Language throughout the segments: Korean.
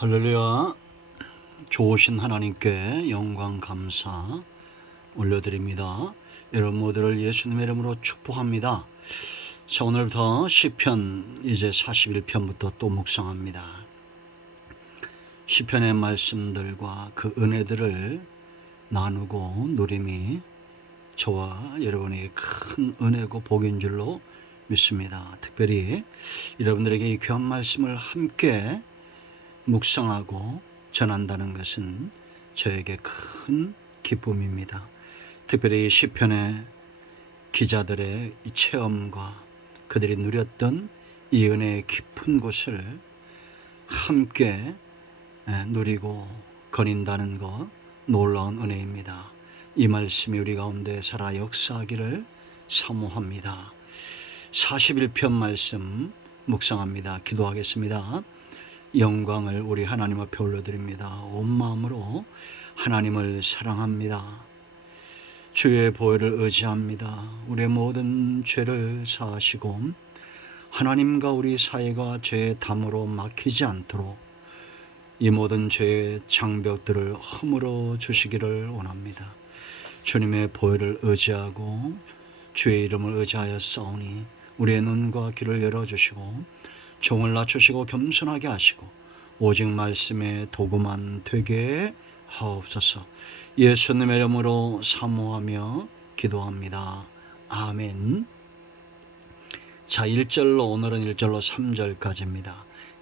할렐루야. 좋으신 하나님께 영광 감사 올려드립니다. 여러분 모두를 예수님의 이름으로 축복합니다. 자, 오늘부터 시편 이제 41편부터 또 묵상합니다. 시편의 말씀들과 그 은혜들을 나누고 누림이 저와 여러분에게 큰 은혜고 복인 줄로 믿습니다. 특별히 여러분들에게 이 귀한 말씀을 함께 묵상하고 전한다는 것은 저에게 큰 기쁨입니다. 특별히 이 시편의 기자들의 이 체험과 그들이 누렸던 이 은혜의 깊은 곳을 함께 누리고 거닌다는 것 놀라운 은혜입니다. 이 말씀이 우리 가운데 살아 역사하기를 사모합니다. 41편 말씀 묵상합니다. 기도하겠습니다. 영광을 우리 하나님 앞에 올려드립니다. 온 마음으로 하나님을 사랑합니다. 주의 보혈을 의지합니다. 우리의 모든 죄를 사하시고 하나님과 우리 사이가 죄의 담으로 막히지 않도록 이 모든 죄의 장벽들을 허물어 주시기를 원합니다. 주님의 보혈을 의지하고 주의 이름을 의지하여 싸우니 우리의 눈과 귀를 열어주시고 종을 낮추시고 겸손하게 하시고 오직 말씀의 도구만 되게 하옵소서. 예수님의 이름으로 사모하며 기도합니다. 아멘. 자, 1절로 오늘은 1절로 3절까지입니다.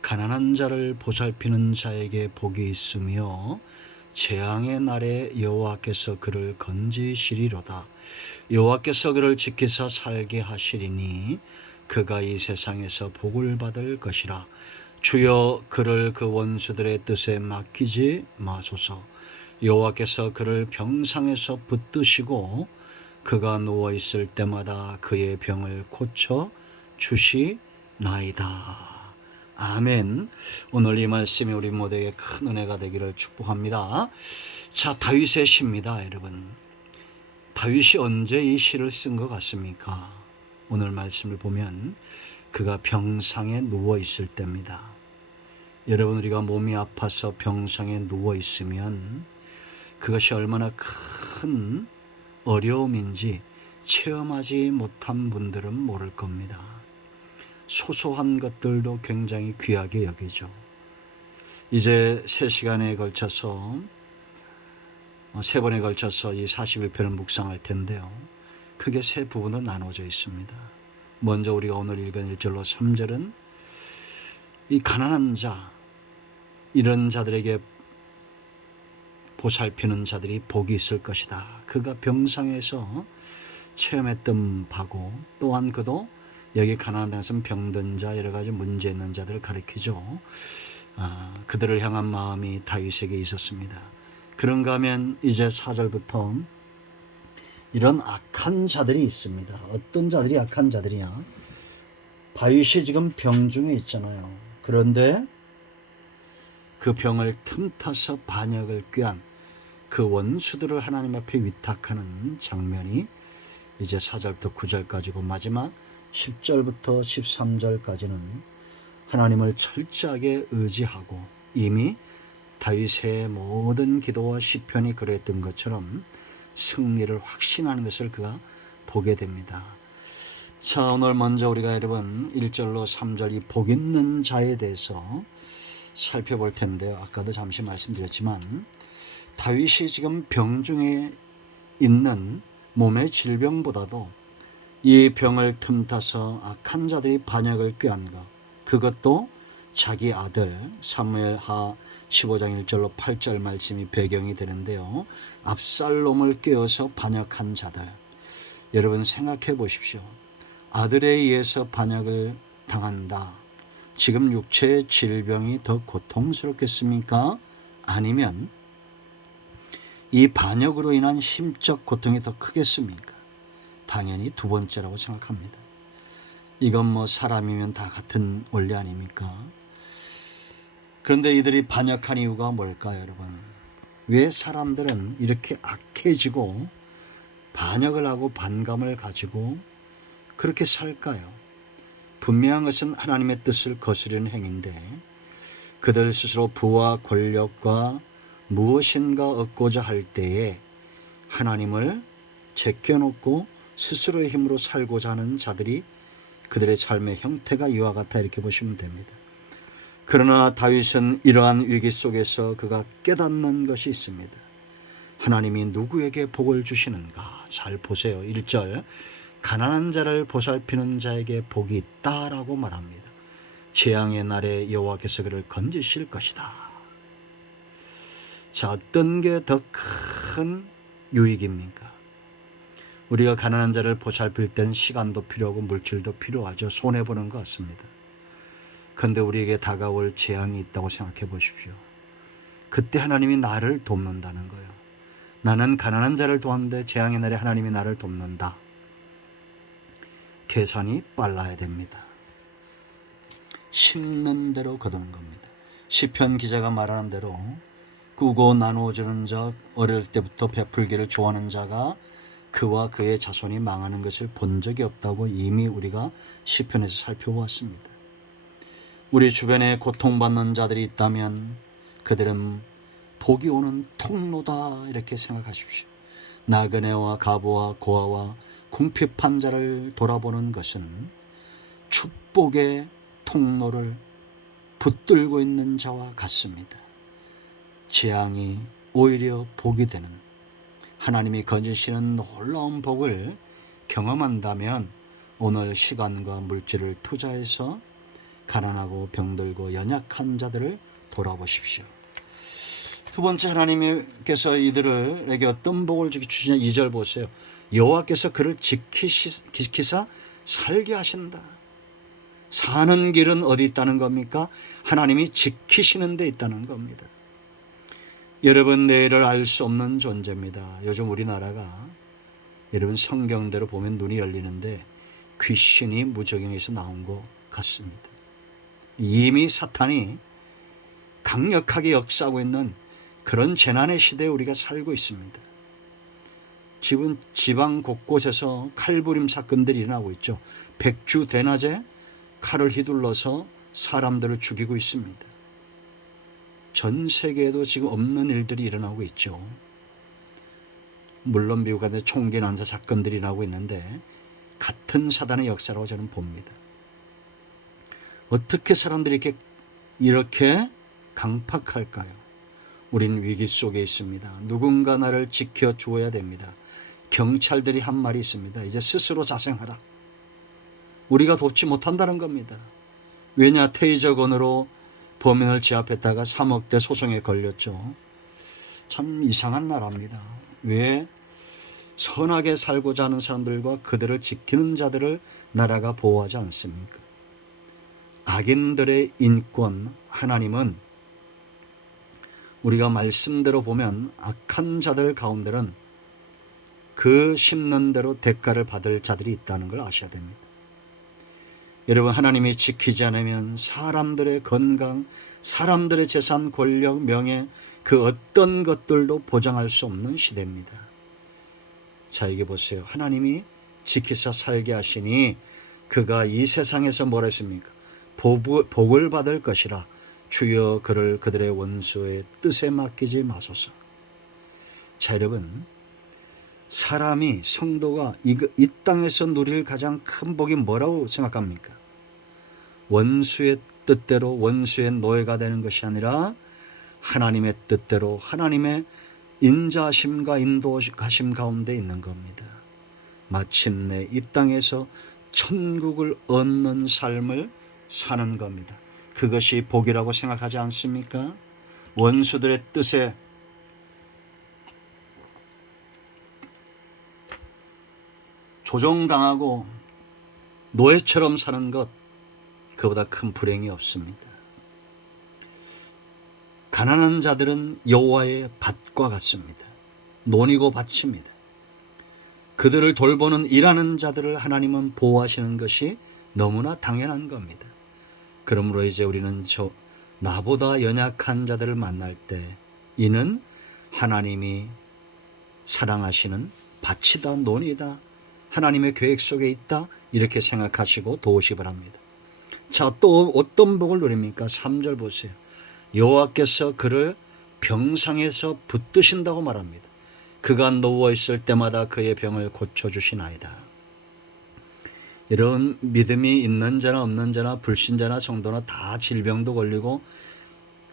가난한 자를 보살피는 자에게 복이 있으며 재앙의 날에 여호와께서 그를 건지시리로다. 여호와께서 그를 지키사 살게 하시리니 그가 이 세상에서 복을 받을 것이라. 주여 그를 그 원수들의 뜻에 맡기지 마소서. 여호와께서 그를 병상에서 붙드시고 그가 누워있을 때마다 그의 병을 고쳐 주시나이다. 아멘. 오늘 이 말씀이 우리 모두에게 큰 은혜가 되기를 축복합니다. 자, 다윗의 시입니다. 여러분, 다윗이 언제 이 시를 쓴 것 같습니까? 오늘 말씀을 보면 그가 병상에 누워 있을 때입니다. 여러분, 우리가 몸이 아파서 병상에 누워 있으면 그것이 얼마나 큰 어려움인지 체험하지 못한 분들은 모를 겁니다. 소소한 것들도 굉장히 귀하게 여기죠. 이제 3시간에 걸쳐서 3번에 걸쳐서 이 41편을 묵상할 텐데요. 크게 3부분으로 나눠져 있습니다. 먼저 우리가 오늘 읽은 1절로 3절은 이 가난한 자, 이런 자들에게 보살피는 자들이 복이 있을 것이다. 그가 병상에서 체험했던 바고, 또한 그도 여기 가난한 데서는 병든 자, 여러 가지 문제 있는 자들을 가리키죠. 그들을 향한 마음이 다윗에게 있었습니다. 그런가 하면 이제 4절부터 이런 악한 자들이 있습니다. 어떤 자들이 악한 자들이냐? 다윗이 지금 병 중에 있잖아요. 그런데 그 병을 틈타서 반역을 꾀한 그 원수들을 하나님 앞에 위탁하는 장면이 이제 4절부터 9절까지고 마지막 10절부터 13절까지는 하나님을 철저하게 의지하고 이미 다윗의 모든 기도와 시편이 그랬던 것처럼 승리를 확신하는 것을 그가 보게 됩니다. 자, 오늘 먼저 우리가 여러분 1절로 3절 이 복 있는 자에 대해서 살펴볼 텐데요. 아까도 잠시 말씀드렸지만 다윗이 지금 병 중에 있는 몸의 질병보다도 이 병을 틈타서 악한 자들이 반역을 꾀한 것, 그것도 자기 아들 사무엘하 15장 1절로 8절 말씀이 배경이 되는데요. 압살롬을 꾀어서 반역한 자들, 여러분 생각해 보십시오. 아들에 의해서 반역을 당한다. 지금 육체의 질병이 더 고통스럽겠습니까? 아니면 이 반역으로 인한 심적 고통이 더 크겠습니까? 당연히 두 번째라고 생각합니다. 이건 뭐 사람이면 다 같은 원리 아닙니까? 그런데 이들이 반역한 이유가 뭘까요, 여러분? 왜 사람들은 이렇게 악해지고 반역을 하고 반감을 가지고 그렇게 살까요? 분명한 것은 하나님의 뜻을 거스르는 행위인데 그들 스스로 부와 권력과 무엇인가 얻고자 할 때에 하나님을 제껴놓고 스스로의 힘으로 살고자 하는 자들이 그들의 삶의 형태가 이와 같다, 이렇게 보시면 됩니다. 그러나 다윗은 이러한 위기 속에서 그가 깨닫는 것이 있습니다. 하나님이 누구에게 복을 주시는가? 잘 보세요. 1절, 가난한 자를 보살피는 자에게 복이 있다라고 말합니다. 재앙의 날에 여호와께서 그를 건지실 것이다. 자, 어떤 게 더 큰 유익입니까? 우리가 가난한 자를 보살필 때는 시간도 필요하고 물질도 필요하죠. 손해보는 것 같습니다. 그런데 우리에게 다가올 재앙이 있다고 생각해 보십시오. 그때 하나님이 나를 돕는다는 거예요. 나는 가난한 자를 도왔는데 재앙의 날에 하나님이 나를 돕는다. 계산이 빨라야 됩니다. 심는 대로 거두는 겁니다. 시편 기자가 말하는 대로 꾸고 나누어 주는 자, 어릴 때부터 베풀기를 좋아하는 자가 그와 그의 자손이 망하는 것을 본 적이 없다고 이미 우리가 시편에서 살펴보았습니다. 우리 주변에 고통받는 자들이 있다면 그들은 복이 오는 통로다, 이렇게 생각하십시오. 나그네와 가부와 고아와 궁핍한 자를 돌아보는 것은 축복의 통로를 붙들고 있는 자와 같습니다. 재앙이 오히려 복이 되는, 하나님이 건지시는 놀라운 복을 경험한다면 오늘 시간과 물질을 투자해서 가난하고 병들고 연약한 자들을 돌아보십시오. 두 번째, 하나님께서 이들에게 어떤 복을 주시냐. 2절 보세요. 여호와께서 그를 지키사 살게 하신다. 사는 길은 어디 있다는 겁니까? 하나님이 지키시는 데 있다는 겁니다. 여러분, 내일을 알 수 없는 존재입니다. 요즘 우리나라가 여러분 성경대로 보면 눈이 열리는데 귀신이 무적행에서 나온 것 같습니다. 이미 사탄이 강력하게 역사하고 있는 그런 재난의 시대에 우리가 살고 있습니다. 지금 지방 곳곳에서 칼부림 사건들이 일어나고 있죠. 백주 대낮에 칼을 휘둘러서 사람들을 죽이고 있습니다. 전 세계에도 지금 없는 일들이 일어나고 있죠. 물론 미국 안에 총기 난사 사건들이 일어나고 있는데 같은 사단의 역사라고 저는 봅니다. 어떻게 사람들이 이렇게 강팍할까요? 우린 위기 속에 있습니다. 누군가 나를 지켜주어야 됩니다. 경찰들이 한 말이 있습니다. 이제 스스로 자생하라. 우리가 돕지 못한다는 겁니다. 왜냐, 테이저건으로 범인을 제압했다가 3억대 소송에 걸렸죠. 참 이상한 나라입니다. 왜 선하게 살고자 하는 사람들과 그들을 지키는 자들을 나라가 보호하지 않습니까? 악인들의 인권, 하나님은 우리가 말씀대로 보면 악한 자들 가운데는 그 심는 대로 대가를 받을 자들이 있다는 걸 아셔야 됩니다. 여러분, 하나님이 지키지 않으면 사람들의 건강, 사람들의 재산, 권력, 명예, 그 어떤 것들도 보장할 수 없는 시대입니다. 자, 이게 보세요. 하나님이 지키사 살게 하시니 그가 이 세상에서 뭐라 했습니까? 복을 받을 것이라. 주여 그를 그들의 원수의 뜻에 맡기지 마소서. 자, 여러분, 사람이, 성도가 이 땅에서 누릴 가장 큰 복이 뭐라고 생각합니까? 원수의 뜻대로 원수의 노예가 되는 것이 아니라 하나님의 뜻대로 하나님의 인자하심과 인도하심 가운데 있는 겁니다. 마침내 이 땅에서 천국을 얻는 삶을 사는 겁니다. 그것이 복이라고 생각하지 않습니까? 원수들의 뜻에 조종당하고 노예처럼 사는 것, 그보다 큰 불행이 없습니다. 가난한 자들은 여호와의 밭과 같습니다. 논이고 밭입니다. 그들을 돌보는 일하는 자들을 하나님은 보호하시는 것이 너무나 당연한 겁니다. 그러므로 이제 우리는 나보다 연약한 자들을 만날 때 이는 하나님이 사랑하시는 밭이다, 논이다, 하나님의 계획 속에 있다, 이렇게 생각하시고 도우시 바랍니다. 자, 또 어떤 복을 누립니까? 3절 보세요. 여호와께서 그를 병상에서 붙드신다고 말합니다. 그가 누워있을 때마다 그의 병을 고쳐주시나이다. 이런 믿음이 있는 자나 없는 자나 불신자나 성도나 다 질병도 걸리고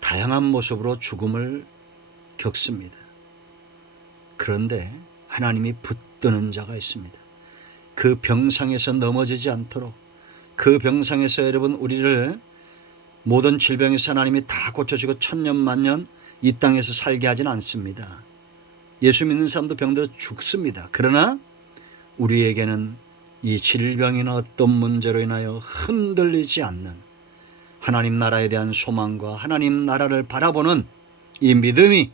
다양한 모습으로 죽음을 겪습니다. 그런데 하나님이 붙드는 자가 있습니다. 그 병상에서 넘어지지 않도록, 그 병상에서 여러분 우리를 모든 질병에서 하나님이 다 고쳐주고 천년 만년 이 땅에서 살게 하진 않습니다. 예수 믿는 사람도 병들어 죽습니다. 그러나 우리에게는 이 질병이나 어떤 문제로 인하여 흔들리지 않는 하나님 나라에 대한 소망과 하나님 나라를 바라보는 이 믿음이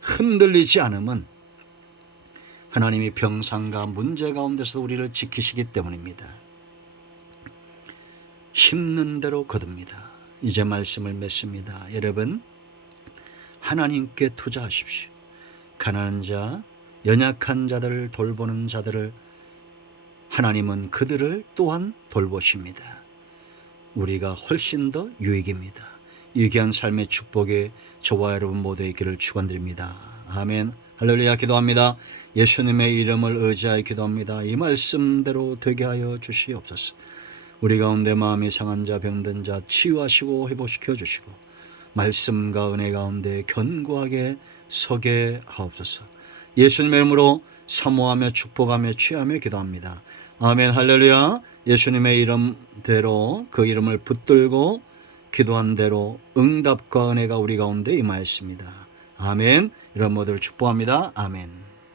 흔들리지 않으면 하나님이 병상과 문제 가운데서 우리를 지키시기 때문입니다. 힘는 대로 거둡니다. 이제 말씀을 맺습니다. 여러분, 하나님께 투자하십시오. 가난한 자, 연약한 자들을 돌보는 자들을 하나님은 그들을 또한 돌보십니다. 우리가 훨씬 더 유익입니다. 유익한 삶의 축복에 저와 여러분 모두의 길을 축원드립니다. 아멘. 할렐루야. 기도합니다. 예수님의 이름을 의지하여 기도합니다. 이 말씀대로 되게 하여 주시옵소서. 우리 가운데 마음이 상한 자, 병든 자 치유하시고 회복시켜 주시고 말씀과 은혜 가운데 견고하게 서게 하옵소서. 예수님의 이름으로 사모하며 축복하며 취하며 기도합니다. 아멘. 할렐루야. 예수님의 이름대로 그 이름을 붙들고 기도한 대로 응답과 은혜가 우리 가운데 임하였습니다. 아멘. 이런 모두를 축복합니다. 아멘.